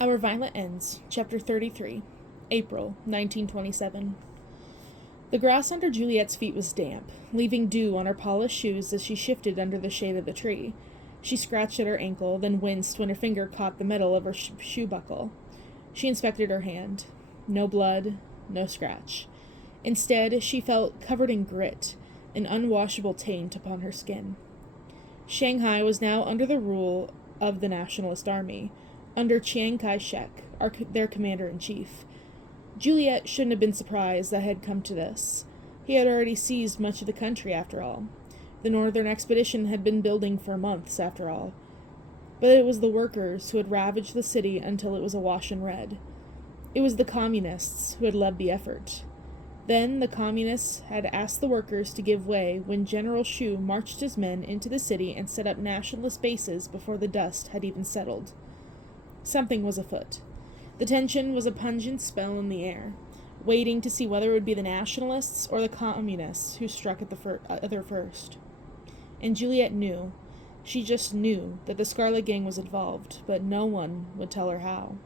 Our Violent Ends, Chapter 33, April 1927. The grass under Juliet's feet was damp, leaving dew on her polished shoes as she shifted under the shade of the tree. She scratched at her ankle, then winced when her finger caught the metal of her shoe buckle. She inspected her hand. No blood, no scratch. Instead, she felt covered in grit, an unwashable taint upon her skin. Shanghai was now under the rule of the Nationalist Army, under Chiang Kai-shek, their commander-in-chief. Juliet shouldn't have been surprised that it had come to this. He had already seized much of the country, after all. The Northern Expedition had been building for months, after all. But it was the workers who had ravaged the city until it was awash in red. It was the communists who had led the effort. Then the communists had asked the workers to give way when General Shu marched his men into the city and set up nationalist bases before the dust had even settled. Something was afoot. The tension was a pungent spell in the air, waiting to see whether it would be the nationalists or the communists who struck at the other first. And Juliet knew. She just knew that the Scarlet Gang was involved, but no one would tell her how.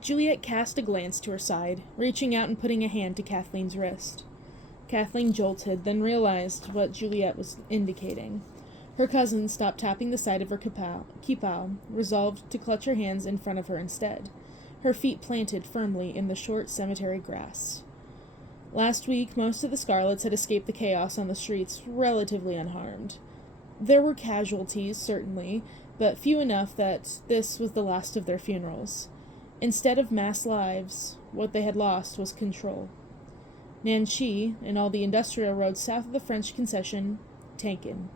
Juliet cast a glance to her side, reaching out and putting a hand to Kathleen's wrist. Kathleen jolted, then realized what Juliet was indicating. Her cousin stopped tapping the side of her kipao, resolved to clutch her hands in front of her instead, her feet planted firmly in the short cemetery grass. Last week, most of the Scarlets had escaped the chaos on the streets relatively unharmed. There were casualties, certainly, but few enough that this was the last of their funerals. Instead of mass lives, what they had lost was control. Nancy, and all the industrial roads south of the French concession, taken.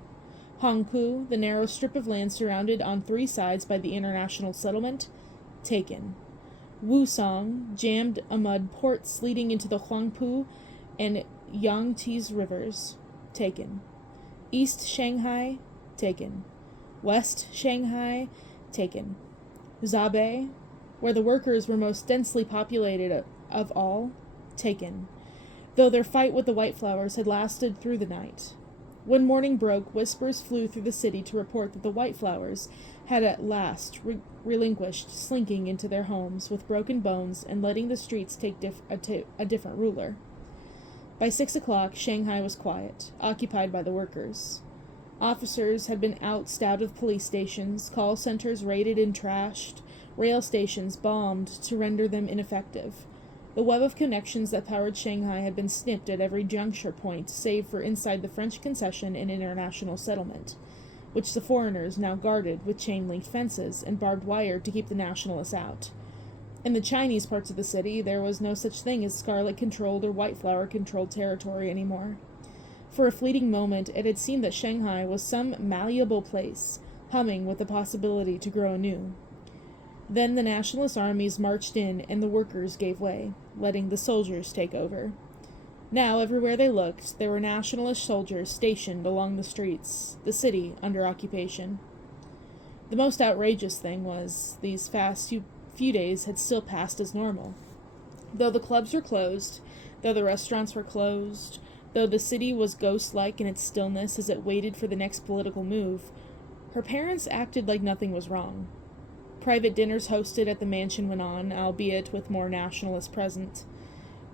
Hongpu, the narrow strip of land surrounded on three sides by the international settlement, taken. Wusong, jammed amid ports leading into the Huangpu and Yangtze rivers, taken. East Shanghai, taken. West Shanghai, taken. Zabe, where the workers were most densely populated of all, taken, though their fight with the White Flowers had lasted through the night. When morning broke, whispers flew through the city to report that the White Flowers had at last relinquished slinking into their homes with broken bones and letting the streets take a different ruler. By 6 o'clock, Shanghai was quiet, occupied by the workers. Officers had been ousted out of police stations, call centers raided and trashed, rail stations bombed to render them ineffective. The web of connections that powered Shanghai had been snipped at every juncture point, save for inside the French concession and international settlement, which the foreigners now guarded with chain-linked fences and barbed wire to keep the nationalists out. In the Chinese parts of the city, there was no such thing as Scarlet-controlled or White Flower-controlled territory anymore. For a fleeting moment, it had seemed that Shanghai was some malleable place, humming with the possibility to grow anew. Then the nationalist armies marched in and the workers gave way, letting the soldiers take over. Now, everywhere they looked, there were nationalist soldiers stationed along the streets, the city under occupation. The most outrageous thing was, these fast few days had still passed as normal. Though the clubs were closed, though the restaurants were closed, though the city was ghost-like in its stillness as it waited for the next political move, her parents acted like nothing was wrong. Private dinners hosted at the mansion went on, albeit with more nationalists present.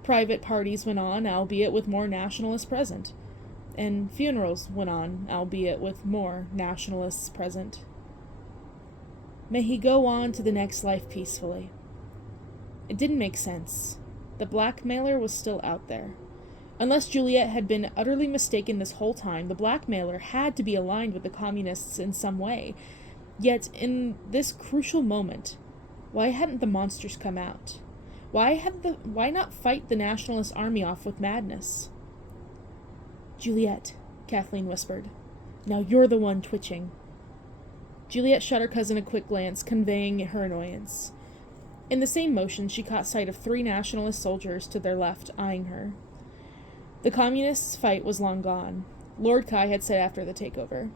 Private parties went on, albeit with more nationalists present. And funerals went on, albeit with more nationalists present. May he go on to the next life peacefully. It didn't make sense. The blackmailer was still out there. Unless Juliet had been utterly mistaken this whole time, the blackmailer had to be aligned with the communists in some way. Yet, in this crucial moment, why hadn't the monsters come out? Why not fight the nationalist army off with madness? "Juliet," Kathleen whispered. "Now you're the one twitching." Juliet shot her cousin a quick glance, conveying her annoyance. In the same motion, she caught sight of 3 nationalist soldiers to their left, eyeing her. The communists' fight was long gone. Lord Kai had said after the takeover.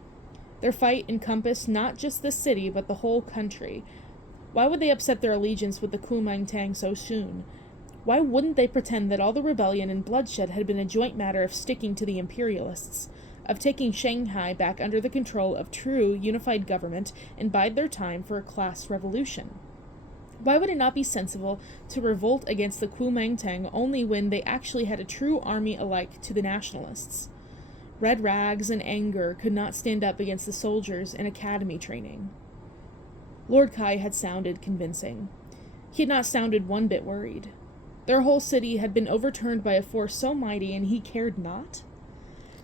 Their fight encompassed not just the city, but the whole country. Why would they upset their allegiance with the Kuomintang so soon? Why wouldn't they pretend that all the rebellion and bloodshed had been a joint matter of sticking to the imperialists, of taking Shanghai back under the control of true unified government and bide their time for a class revolution. Why would it not be sensible to revolt against the Kuomintang only when they actually had a true army alike to the nationalists? Red rags and anger could not stand up against the soldiers in academy training. Lord Kai had sounded convincing. He had not sounded one bit worried. Their whole city had been overturned by a force so mighty, and he cared not?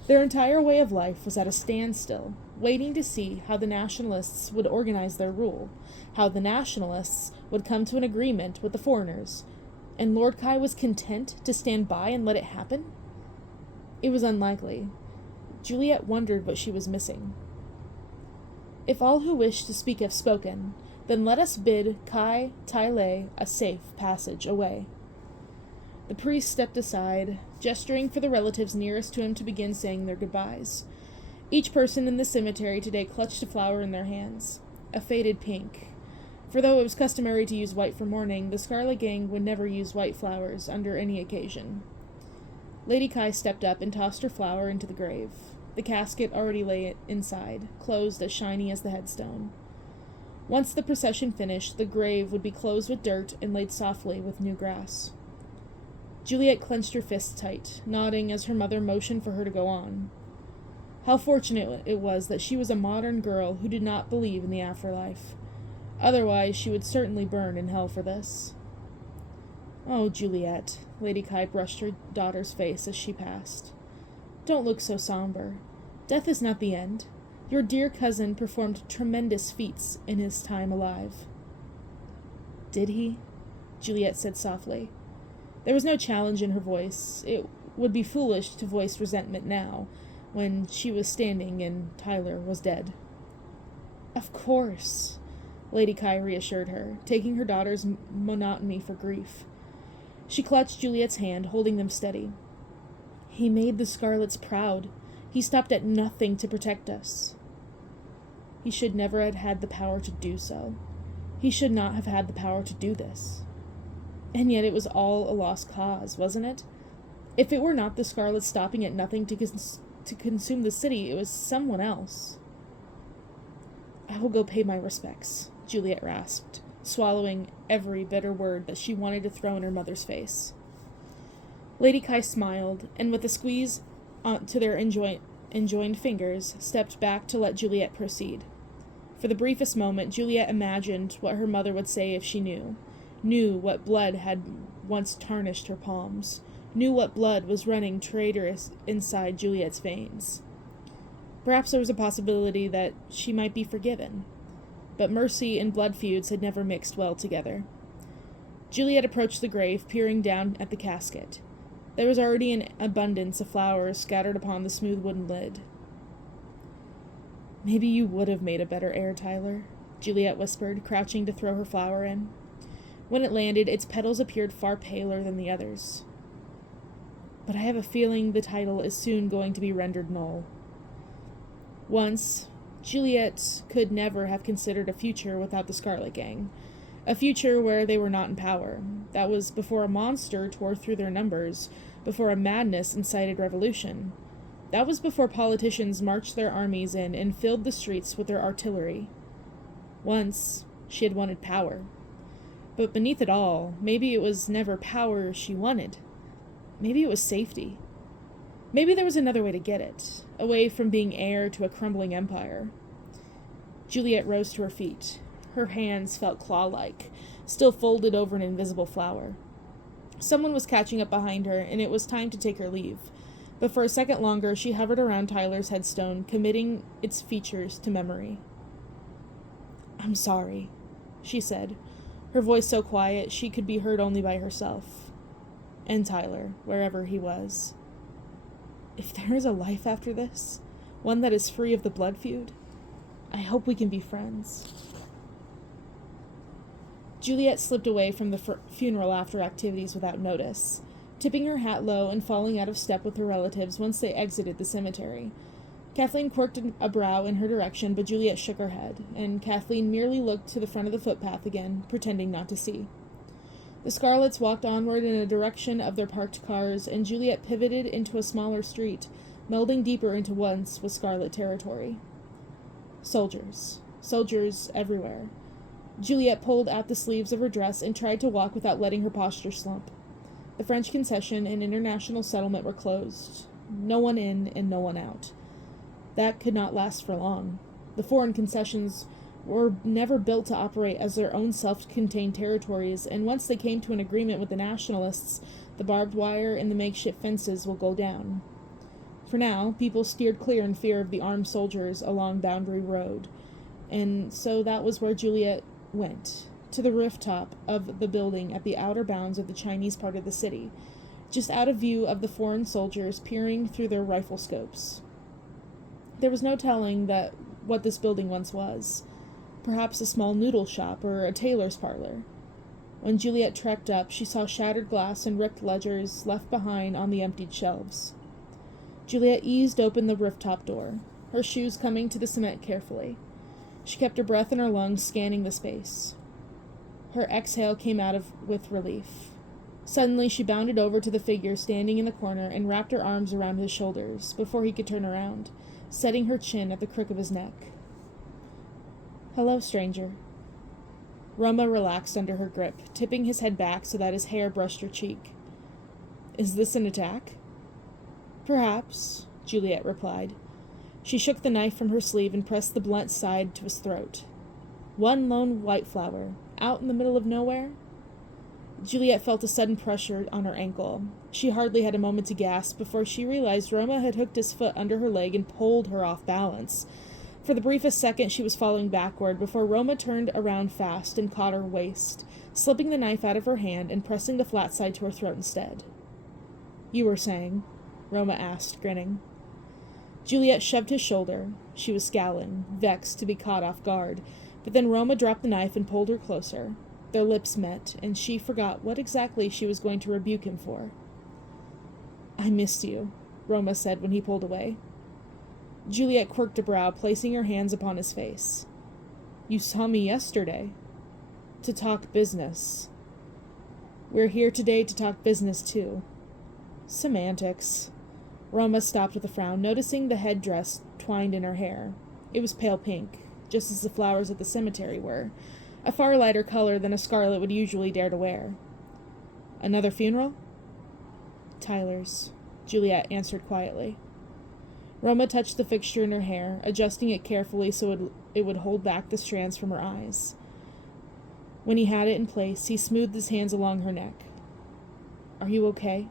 Their entire way of life was at a standstill, waiting to see how the nationalists would organize their rule, how the nationalists would come to an agreement with the foreigners, and Lord Kai was content to stand by and let it happen? It was unlikely. Juliet wondered what she was missing. If all who wish to speak have spoken, then let us bid Kai Tai Lei a safe passage away. The priest stepped aside, gesturing for the relatives nearest to him to begin saying their goodbyes. Each person in the cemetery today clutched a flower in their hands, a faded pink. For though it was customary to use white for mourning, the Scarlet Gang would never use white flowers under any occasion. Lady Kai stepped up and tossed her flower into the grave. The casket already lay inside, closed as shiny as the headstone. Once the procession finished, the grave would be closed with dirt and laid softly with new grass. Juliet clenched her fists tight, nodding as her mother motioned for her to go on. How fortunate it was that she was a modern girl who did not believe in the afterlife. Otherwise, she would certainly burn in hell for this. Oh, Juliet, Lady Kai brushed her daughter's face as she passed. Don't look so somber. Death is not the end. Your dear cousin performed tremendous feats in his time alive. Did he? Juliet said softly. There was no challenge in her voice. It would be foolish to voice resentment now, when she was standing and Tyler was dead. Of course, Lady Kai reassured her, taking her daughter's monotony for grief. She clutched Juliet's hand, holding them steady. He made the Scarlets proud. He stopped at nothing to protect us. He should never have had the power to do so. He should not have had the power to do this. And yet it was all a lost cause, wasn't it? If it were not the Scarlets stopping at nothing to consume the city, it was someone else. I will go pay my respects, Juliet rasped, swallowing every bitter word that she wanted to throw in her mother's face. Lady Kai smiled, and with a squeeze onto their enjoined fingers, stepped back to let Juliet proceed. For the briefest moment, Juliet imagined what her mother would say if she knew what blood had once tarnished her palms, knew what blood was running traitorous inside Juliet's veins. Perhaps there was a possibility that she might be forgiven, but mercy and blood feuds had never mixed well together. Juliet approached the grave, peering down at the casket. There was already an abundance of flowers scattered upon the smooth wooden lid. Maybe you would have made a better heir, Tyler, Juliet whispered, crouching to throw her flower in. When it landed, its petals appeared far paler than the others. But I have a feeling the title is soon going to be rendered null. Once, Juliet could never have considered a future without the Scarlet Gang. A future where they were not in power. That was before a monster tore through their numbers, before a madness incited revolution. That was before politicians marched their armies in and filled the streets with their artillery. Once, she had wanted power. But beneath it all, maybe it was never power she wanted. Maybe it was safety. Maybe there was another way to get it, away from being heir to a crumbling empire. Juliet rose to her feet. Her hands felt claw-like, still folded over an invisible flower. Someone was catching up behind her, and it was time to take her leave. But for a second longer, she hovered around Tyler's headstone, committing its features to memory. I'm sorry, she said, her voice so quiet she could be heard only by herself. And Tyler, wherever he was. If there is a life after this, one that is free of the blood feud, I hope we can be friends. Juliet slipped away from the funeral after activities without notice, tipping her hat low and falling out of step with her relatives once they exited the cemetery. Kathleen quirked a brow in her direction, but Juliet shook her head, and Kathleen merely looked to the front of the footpath again, pretending not to see. The Scarlets walked onward in a direction of their parked cars, and Juliet pivoted into a smaller street, melding deeper into once was Scarlet territory. Soldiers. Soldiers everywhere. Juliet pulled out the sleeves of her dress and tried to walk without letting her posture slump. The French concession and international settlement were closed. No one in and no one out. That could not last for long. The foreign concessions were never built to operate as their own self-contained territories, and once they came to an agreement with the nationalists, the barbed wire and the makeshift fences will go down. For now, people steered clear in fear of the armed soldiers along Boundary Road, and so that was where Juliet went, to the rooftop of the building at the outer bounds of the Chinese part of the city, just out of view of the foreign soldiers peering through their rifle scopes. There was no telling what this building once was. Perhaps a small noodle shop or a tailor's parlor. When Juliet trekked up, she saw shattered glass and ripped ledgers left behind on the emptied shelves. Juliet eased open the rooftop door, her shoes coming to the cement carefully. She kept her breath in her lungs, scanning the space. Her exhale came with relief. Suddenly, she bounded over to the figure standing in the corner and wrapped her arms around his shoulders before he could turn around, setting her chin at the crook of his neck. "Hello, stranger." Roma relaxed under her grip, tipping his head back so that his hair brushed her cheek. "Is this an attack?" "Perhaps," Juliet replied. She shook the knife from her sleeve and pressed the blunt side to his throat. One lone white flower, out in the middle of nowhere? Juliet felt a sudden pressure on her ankle. She hardly had a moment to gasp before she realized Roma had hooked his foot under her leg and pulled her off balance. For the briefest second, she was falling backward before Roma turned around fast and caught her waist, slipping the knife out of her hand and pressing the flat side to her throat instead. "You were saying?" Roma asked, grinning. Juliet shoved his shoulder. She was scowling, vexed to be caught off guard, but then Roma dropped the knife and pulled her closer. Their lips met, and she forgot what exactly she was going to rebuke him for. "I missed you," Roma said when he pulled away. Juliet quirked a brow, placing her hands upon his face. "You saw me yesterday." "To talk business." "We're here today to talk business, too." "Semantics." Roma stopped with a frown, noticing the headdress twined in her hair. It was pale pink, just as the flowers at the cemetery were, a far lighter color than a Scarlet would usually dare to wear. "Another funeral?" "Tyler's," Juliet answered quietly. Roma touched the fixture in her hair, adjusting it carefully so it would hold back the strands from her eyes. When he had it in place, he smoothed his hands along her neck. "Are you okay?"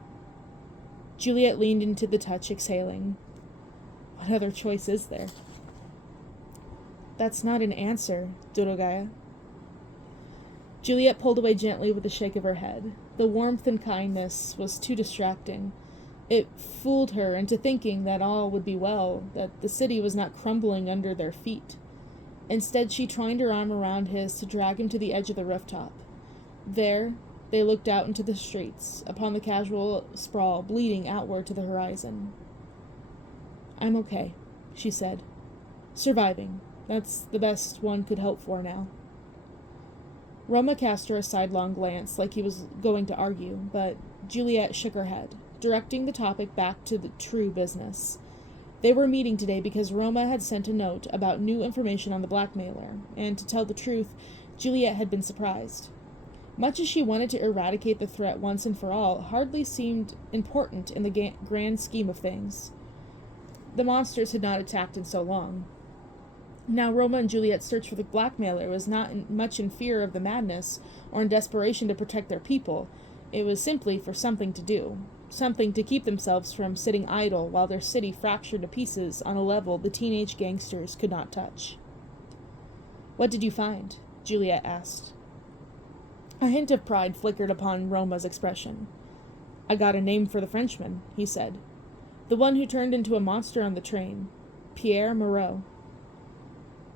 Juliet leaned into the touch, exhaling. "What other choice is there?" "That's not an answer, Dorogaya." Juliet pulled away gently with a shake of her head. The warmth and kindness was too distracting. It fooled her into thinking that all would be well, that the city was not crumbling under their feet. Instead, she twined her arm around his to drag him to the edge of the rooftop. There, they looked out into the streets, upon the casual sprawl bleeding outward to the horizon. "I'm okay," she said. "Surviving. That's the best one could hope for now." Roma cast her a sidelong glance, like he was going to argue, but Juliet shook her head, directing the topic back to the true business. They were meeting today because Roma had sent a note about new information on the blackmailer, and to tell the truth, Juliet had been surprised. Much as she wanted to eradicate the threat once and for all, hardly seemed important in the grand scheme of things. The monsters had not attacked in so long. Now Roma and Juliet's search for the blackmailer was not much in fear of the madness or in desperation to protect their people. It was simply for something to do, something to keep themselves from sitting idle while their city fractured to pieces on a level the teenage gangsters could not touch. "What did you find?" Juliet asked. A hint of pride flickered upon Roma's expression. "I got a name for the Frenchman," he said. "The one who turned into a monster on the train. Pierre Moreau."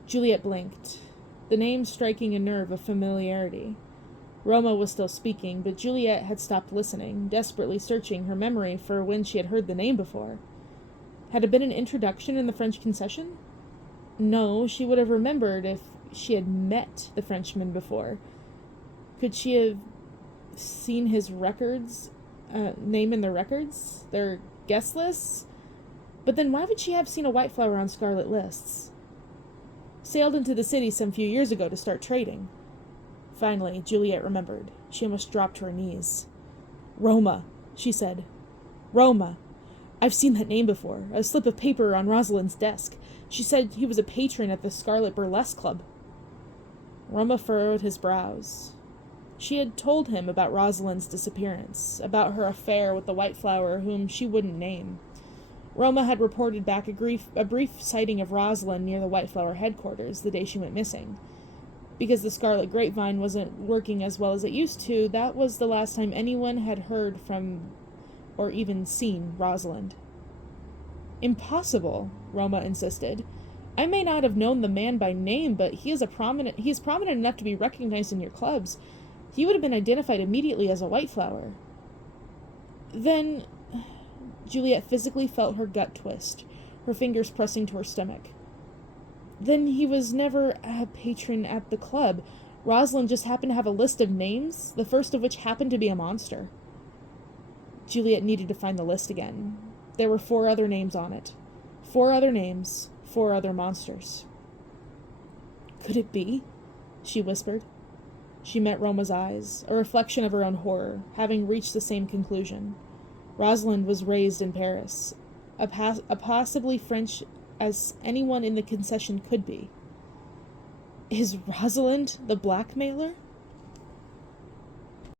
Juliet blinked, the name striking a nerve of familiarity. Roma was still speaking, but Juliet had stopped listening, desperately searching her memory for when she had heard the name before. Had it been an introduction in the French concession? No, she would have remembered if she had met the Frenchman before. Could she have seen his records, name in the records? Their guest lists? But then why would she have seen a white flower on scarlet lists? Sailed into the city some few years ago to start trading. Finally, Juliet remembered. She almost dropped to her knees. Roma, she said. Roma. I've seen that name before. A slip of paper on Rosalind's desk. She said he was a patron at the Scarlet Burlesque Club. Roma furrowed his brows. She had told him about Rosalind's disappearance, about her affair with the white flower whom she wouldn't name. Roma had reported back a brief sighting of Rosalind near the White Flower headquarters the day she went missing. Because the Scarlet Grapevine wasn't working as well as it used to, that was the last time anyone had heard from or even seen Rosalind. Impossible, Roma insisted. I may not have known the man by name, but he is prominent enough to be recognized in your clubs. He would have been identified immediately as a white flower. Then Juliet physically felt her gut twist, her fingers pressing to her stomach. Then he was never a patron at the club. Rosalind just happened to have a list of names, the first of which happened to be a monster. Juliet needed to find the list again. There were 4 other names on it. 4 other names, 4 other monsters. Could it be? She whispered. She met Roma's eyes, a reflection of her own horror, having reached the same conclusion. Rosalind was raised in Paris, a possibly French as anyone in the concession could be. Is Rosalind the blackmailer?